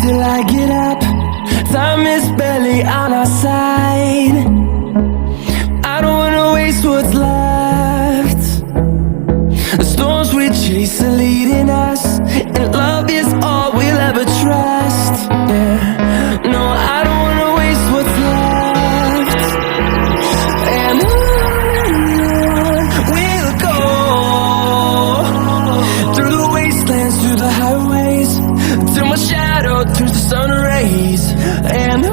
Till I get up, time is barely on our side. I don't wanna waste what's left. The storms we chase are leading us, and love is all we'll ever trust. Yeah, no, I don't wanna waste what's left. And on we'll go, through the wastelands, through the highways, till my shadow turns to sun rays. And